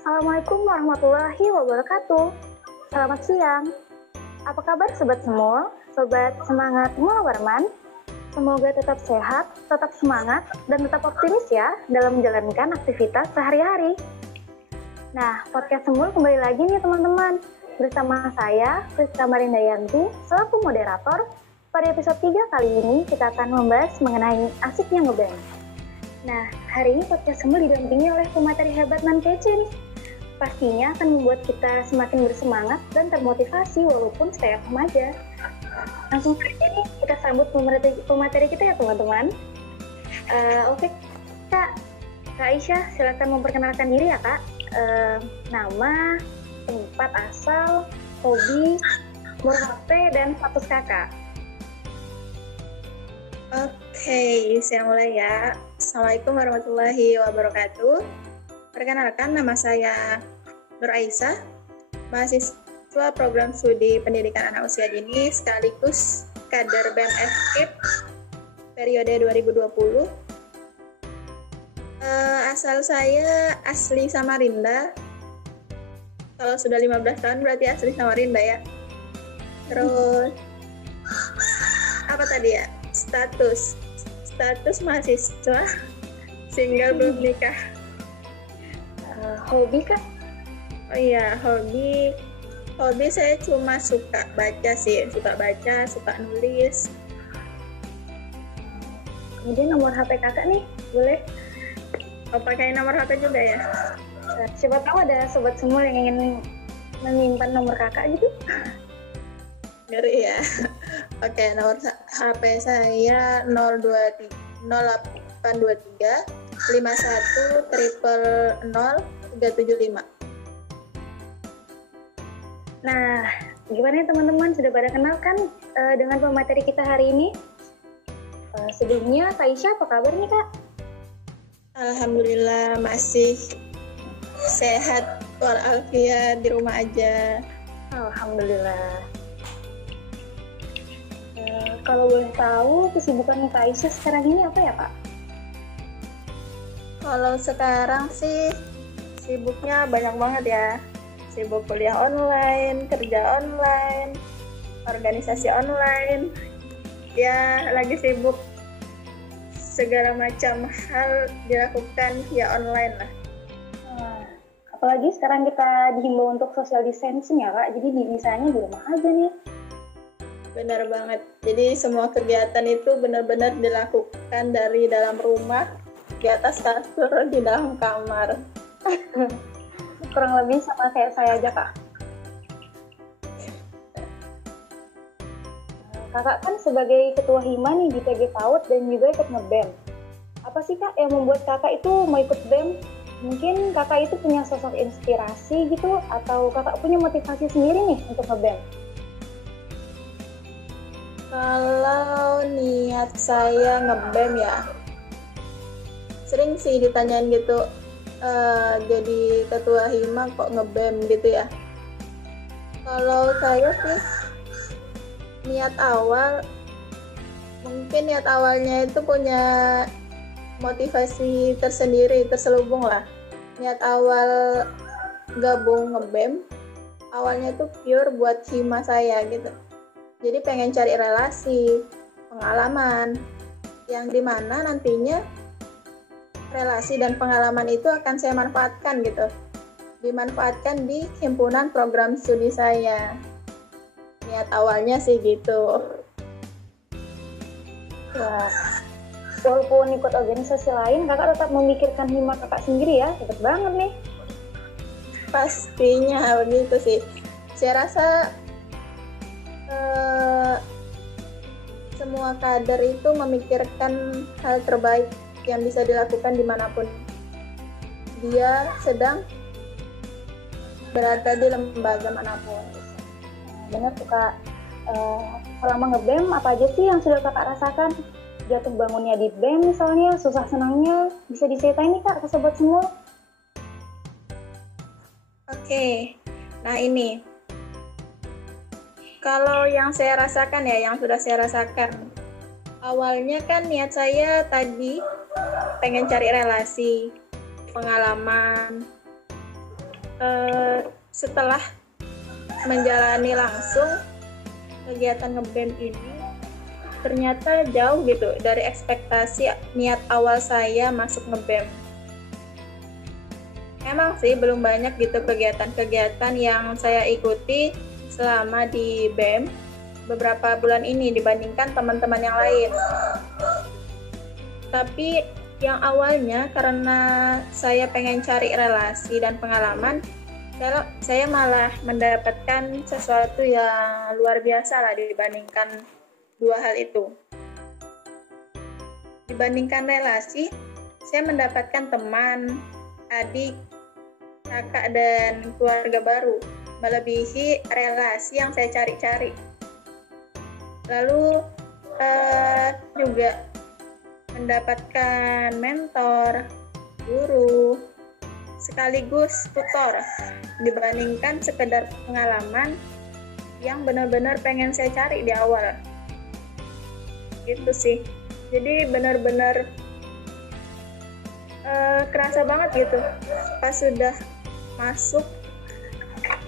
Assalamualaikum warahmatullahi wabarakatuh. Selamat siang. Apa kabar sobat semua? Sobat semangat Mula Warman. Semoga tetap sehat, tetap semangat, dan tetap optimis ya dalam menjalankan aktivitas sehari-hari. Nah, podcast Semul kembali lagi nih teman-teman. Bersama saya, Priska Marindayanti, selaku moderator. Pada episode 3 kali ini, kita akan membahas mengenai asiknya ngeband. Nah, hari ini podcast Semul didampingi oleh pemateri hebat nan kece nih. Pastinya akan membuat kita semakin bersemangat dan termotivasi walaupun stay at home aja. Langsung saja nih, kita sambut pemateri kita ya teman-teman. Oke, Kak Aisyah, silakan memperkenalkan diri ya Kak. Nama, tempat asal, hobi, nomor HP, dan status kakak. Oke, saya mulai ya. Assalamualaikum warahmatullahi wabarakatuh. Perkenalkan, nama saya Nur Aisyah, mahasiswa program studi pendidikan anak usia dini sekaligus kader BEM FKIP periode 2020. Asal saya asli Samarinda. Kalau sudah 15 tahun berarti asli Samarinda ya. Terus apa tadi ya? Status mahasiswa, single belum nikah. Hobi Kak? Oh iya, hobi saya cuma suka baca sih, suka baca, suka nulis. Kemudian nomor HP kakak nih, boleh? Oh, pakai nomor HP juga ya? Siapa tahu ada sobat semua yang ingin menyimpan nomor kakak gitu. Ngeri ya. Oke, nomor HP saya 0823 51 000 375. Nah, gimana ya teman-teman? Sudah pada kenal kan dengan pemateri kita hari ini? Sebelumnya, Kak Aisyah apa kabar nih Kak? Alhamdulillah masih sehat walafiat, di rumah aja. Alhamdulillah. Kalau boleh tahu, kesibukan Kak Aisyah sekarang ini apa ya Pak? Kalau sekarang sih sibuknya banyak banget ya. Sibuk kuliah online, kerja online, organisasi online. Ya, lagi sibuk segala macam hal dilakukan via online lah. Apalagi sekarang kita dihimbau untuk social distancing ya Kak, jadi misalnya di rumah aja nih. Benar banget. Jadi semua kegiatan itu benar-benar dilakukan dari dalam rumah, di atas kasur, di dalam kamar. Kurang lebih sama kayak saya aja Kak. Kakak kan sebagai ketua Hima nih di PG PAUD dan juga ikut nge-BEM. Apa sih Kak yang membuat kakak itu mau ikut BEM? Mungkin kakak itu punya sosok inspirasi gitu, atau kakak punya motivasi sendiri nih untuk nge-BEM? Kalau niat saya nge-BEM ya, sering sih ditanyain gitu, jadi ketua Hima kok nge-BEM gitu ya. Kalau saya sih niat awalnya itu punya motivasi tersendiri, terselubung lah. Niat awal gabung nge-BEM awalnya tuh pure buat Hima saya gitu. Jadi pengen cari relasi, pengalaman, yang dimana nantinya relasi dan pengalaman itu akan saya manfaatkan gitu. Dimanfaatkan di himpunan program studi saya. Niat awalnya sih gitu. Wah, walaupun ikut organisasi lain, kakak tetap memikirkan Hima kakak sendiri ya, hebat banget nih. Pastinya begitu sih. Saya rasa semua kader itu memikirkan hal terbaik yang bisa dilakukan dimanapun dia sedang berada di lembaga manapun. Bener tuh Kak. Selama nge-BEM apa aja sih yang sudah kakak rasakan? Jatuh bangunnya di BEM misalnya, susah senangnya, bisa diceritain nih Kak ke sobat semua. Oke, nah ini kalau yang saya rasakan ya, yang sudah saya rasakan, awalnya kan niat saya tadi pengen cari relasi, pengalaman, setelah menjalani langsung kegiatan nge-BEM ini ternyata jauh gitu dari ekspektasi niat awal saya masuk nge-BEM. Emang sih belum banyak gitu kegiatan-kegiatan yang saya ikuti selama di BEM beberapa bulan ini dibandingkan teman-teman yang lain. Tapi yang awalnya karena saya pengen cari relasi dan pengalaman, saya malah mendapatkan sesuatu yang luar biasa lah dibandingkan dua hal itu. Dibandingkan relasi, saya mendapatkan teman, adik, kakak, dan keluarga baru, melebihi relasi yang saya cari-cari. Lalu juga mendapatkan mentor, guru, sekaligus tutor, dibandingkan sekedar pengalaman yang benar-benar pengen saya cari di awal. Gitu sih. Jadi benar-benar kerasa banget gitu pas sudah masuk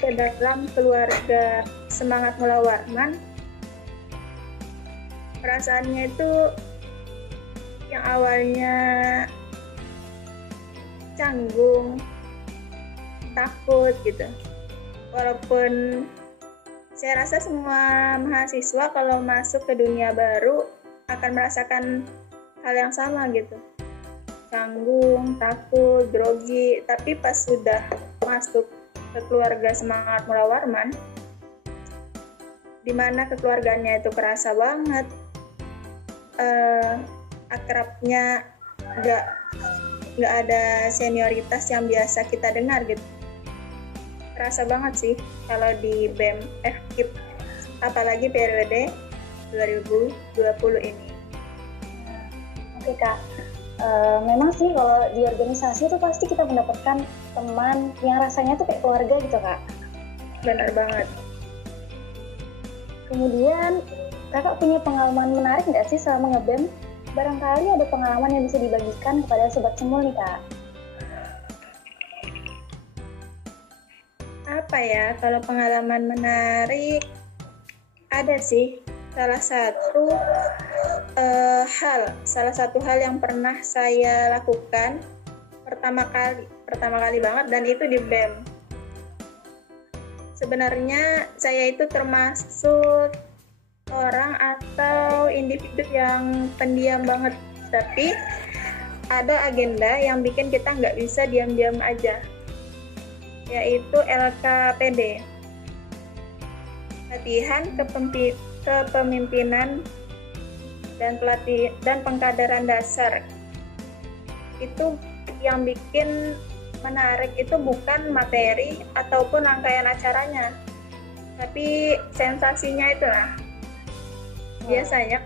ke dalam keluarga Semangat Mula Warman. Perasaannya itu yang awalnya canggung, takut gitu. Walaupun saya rasa semua mahasiswa kalau masuk ke dunia baru akan merasakan hal yang sama gitu. Canggung, takut, grogi, tapi pas sudah masuk ke keluarga Semangat Mula Warman, dimana kekeluargaannya itu kerasa banget, akrabnya nggak ada senioritas yang biasa kita dengar gitu. Kerasa banget sih kalau di BEM FKIP, apalagi periode 2020 ini. Oke Kak, memang sih kalau di organisasi itu pasti kita mendapatkan teman yang rasanya tuh kayak keluarga gitu Kak. Benar banget. Kemudian Kakak punya pengalaman menarik nggak sih selama nge-BEM? Barangkali ada pengalaman yang bisa dibagikan kepada Sobat Semul nih Kak. Apa ya, kalau pengalaman menarik ada sih. Salah satu hal yang pernah saya lakukan pertama kali banget, dan itu di BEM. Sebenarnya saya itu termasuk orang atau individu yang pendiam banget, tapi ada agenda yang bikin kita nggak bisa diam-diam aja, yaitu LKPD, latihan kepemimpinan dan pengkaderan dasar. Itu yang bikin menarik itu bukan materi ataupun rangkaian acaranya, tapi sensasinya itu lah. Biasanya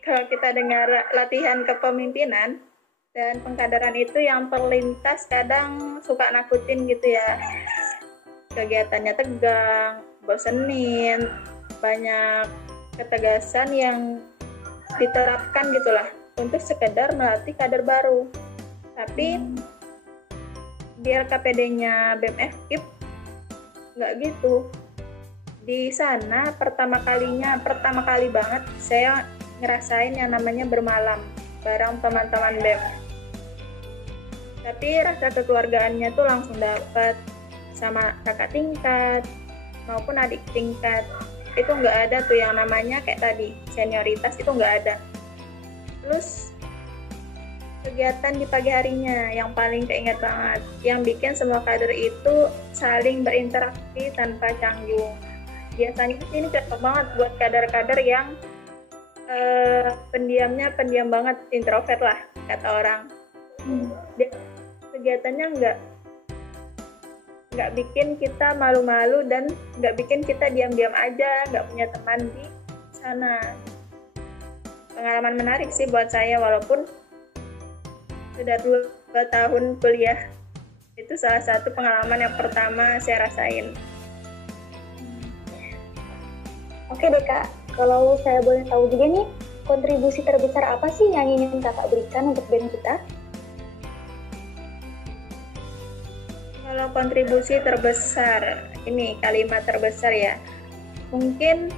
kalau kita dengar latihan kepemimpinan dan pengkaderan itu yang terlintas kadang suka nakutin gitu ya. Kegiatannya tegang, bosenin, banyak ketegasan yang diterapkan gitulah untuk sekedar melatih kader baru. Tapi di LKPD-nya BEM FKIP nggak gitu. Di sana pertama kali banget saya ngerasain yang namanya bermalam bareng teman-teman BEM. Tapi rasa kekeluargaannya tuh langsung dapat, sama kakak tingkat maupun adik tingkat. Itu nggak ada tuh yang namanya kayak tadi senioritas, itu nggak ada. Terus kegiatan di pagi harinya yang paling keinget banget, yang bikin semua kader itu saling berinteraksi tanpa canggung. Biasanya ini cocok banget buat kader-kader yang pendiam banget, introvert lah kata orang. Kegiatannya nggak bikin kita malu-malu dan nggak bikin kita diam-diam aja, nggak punya teman di sana. Pengalaman menarik sih buat saya, walaupun sudah 2 tahun kuliah. Itu salah satu pengalaman yang pertama saya rasain. Oke deh Kak, kalau saya boleh tahu juga nih, kontribusi terbesar apa sih yang ingin Kakak berikan untuk BEM kita? Kalau kontribusi terbesar, ini kalimat terbesar ya. Mungkin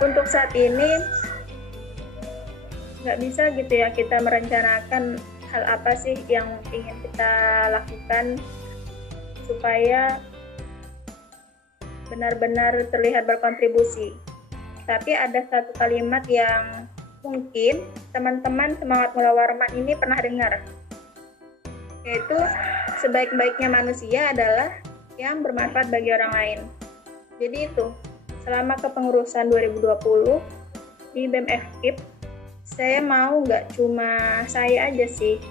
untuk saat ini nggak bisa gitu ya kita merencanakan hal apa sih yang ingin kita lakukan supaya benar-benar terlihat berkontribusi. Tapi ada satu kalimat yang mungkin teman-teman semangat mula warman ini pernah dengar, yaitu sebaik-baiknya manusia adalah yang bermanfaat bagi orang lain. Jadi itu, selama kepengurusan 2020 di BEM FKIP, saya mau nggak cuma saya aja sih,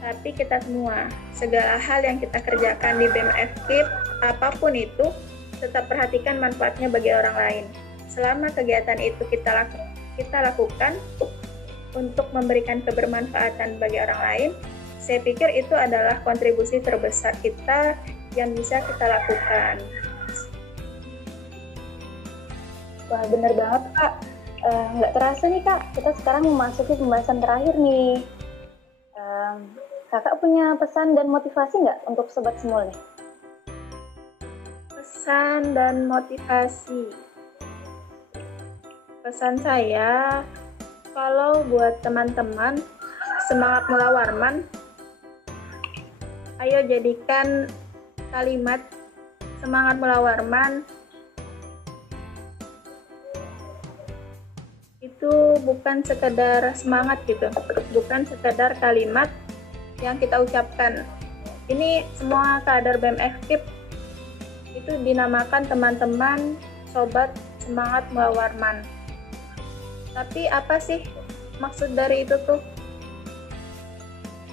tapi kita semua. Segala hal yang kita kerjakan di BEM FKIP, apapun itu, tetap perhatikan manfaatnya bagi orang lain. Selama kegiatan itu kita lakukan untuk memberikan kebermanfaatan bagi orang lain, saya pikir itu adalah kontribusi terbesar kita yang bisa kita lakukan. Wah, bener banget Kak. Nggak terasa nih Kak, kita sekarang memasuki pembahasan terakhir nih. Kakak punya pesan dan motivasi nggak untuk Sobat Semul nih? Pesan dan motivasi. Pesan saya, kalau buat teman-teman semangat mula warman, ayo jadikan kalimat semangat mula warman itu bukan sekedar semangat gitu, bukan sekedar kalimat yang kita ucapkan. Ini semua kader BEM FKIP itu dinamakan teman-teman sobat semangat mula warman. Tapi apa sih maksud dari itu tuh?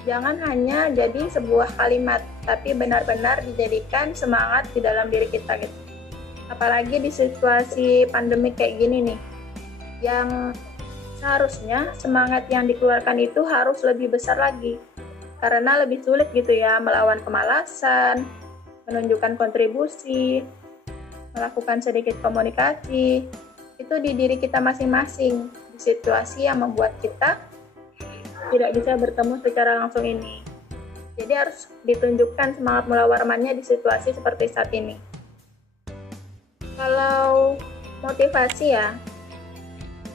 Jangan hanya jadi sebuah kalimat, tapi benar-benar dijadikan semangat di dalam diri kita gitu. Apalagi di situasi pandemi kayak gini nih, yang seharusnya semangat yang dikeluarkan itu harus lebih besar lagi. Karena lebih sulit gitu ya melawan kemalasan, menunjukkan kontribusi, melakukan sedikit komunikasi. Itu di diri kita masing-masing, di situasi yang membuat kita tidak bisa bertemu secara langsung ini. Jadi harus ditunjukkan semangat mula warmannya di situasi seperti saat ini. Kalau motivasi ya,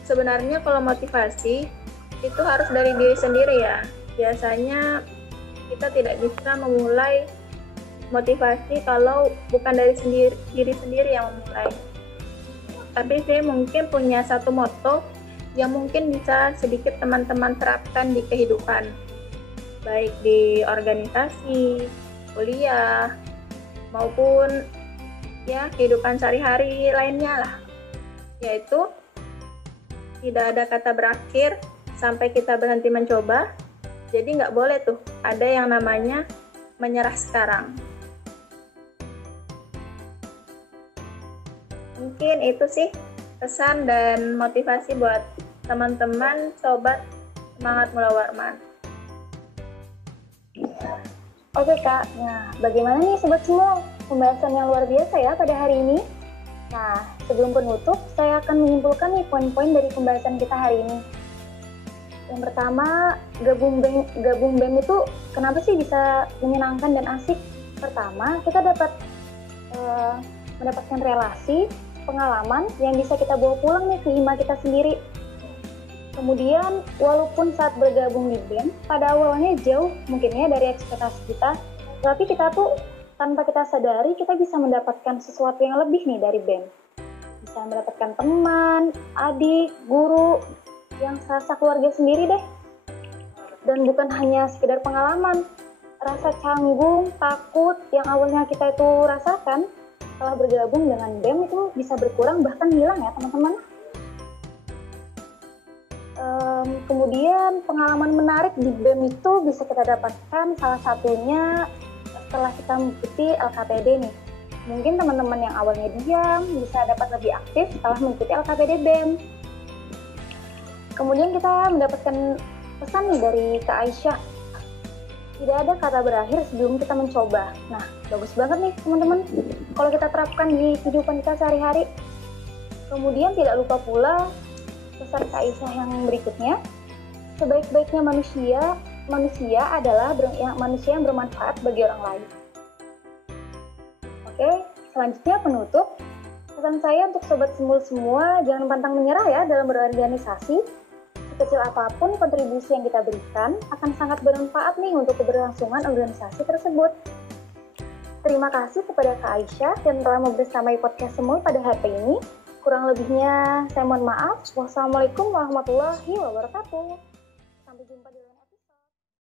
sebenarnya kalau motivasi itu harus dari diri sendiri ya. Biasanya kita tidak bisa memulai motivasi kalau bukan dari diri sendiri yang memulai. Tapi saya mungkin punya satu motto yang mungkin bisa sedikit teman-teman terapkan di kehidupan, baik di organisasi, kuliah, maupun ya kehidupan sehari-hari lainnya lah, yaitu tidak ada kata berakhir sampai kita berhenti mencoba. Jadi nggak boleh tuh ada yang namanya menyerah sekarang. Mungkin itu sih pesan dan motivasi buat teman-teman sobat semangat mula warman. Oke Kak, nah bagaimana nih Sobat Semul? Pembahasan yang luar biasa ya pada hari ini. Nah, sebelum penutup, saya akan menyimpulkan nih poin-poin dari pembahasan kita hari ini. Yang pertama, gabung BEM itu kenapa sih bisa menyenangkan dan asik? Pertama, kita dapat mendapatkan relasi, pengalaman yang bisa kita bawa pulang nih ke hima kita sendiri. Kemudian, walaupun saat bergabung di BEM, pada awalnya jauh mungkinnya dari ekspektasi kita, tapi kita tuh tanpa kita sadari, kita bisa mendapatkan sesuatu yang lebih nih dari BEM. Bisa mendapatkan teman, adik, guru, yang serasa keluarga sendiri deh. Dan bukan hanya sekedar pengalaman, rasa canggung, takut yang awalnya kita itu rasakan, setelah bergabung dengan BEM itu bisa berkurang bahkan hilang ya teman-teman. Kemudian pengalaman menarik di BEM itu bisa kita dapatkan salah satunya setelah kita mengikuti LKPD nih. Mungkin teman-teman yang awalnya diam bisa dapat lebih aktif setelah mengikuti LKPD BEM. Kemudian kita mendapatkan pesan nih dari Kak Aisyah. Tidak ada kata berakhir sebelum kita mencoba. Nah, bagus banget nih teman-teman kalau kita terapkan di kehidupan kita sehari-hari. Kemudian tidak lupa pula pesan Kak Aisyah yang berikutnya. Sebaik-baiknya manusia manusia adalah manusia yang bermanfaat bagi orang lain. Oke, selanjutnya penutup. Pesan saya untuk Sobat Semul semua, jangan pantang menyerah ya dalam berorganisasi. Sekecil apapun kontribusi yang kita berikan akan sangat bermanfaat nih untuk keberlangsungan organisasi tersebut. Terima kasih kepada Kak Aisyah yang telah membersamai podcast Semul pada hari ini. Kurang lebihnya saya mohon maaf. Wassalamualaikum warahmatullahi wabarakatuh. Sampai jumpa di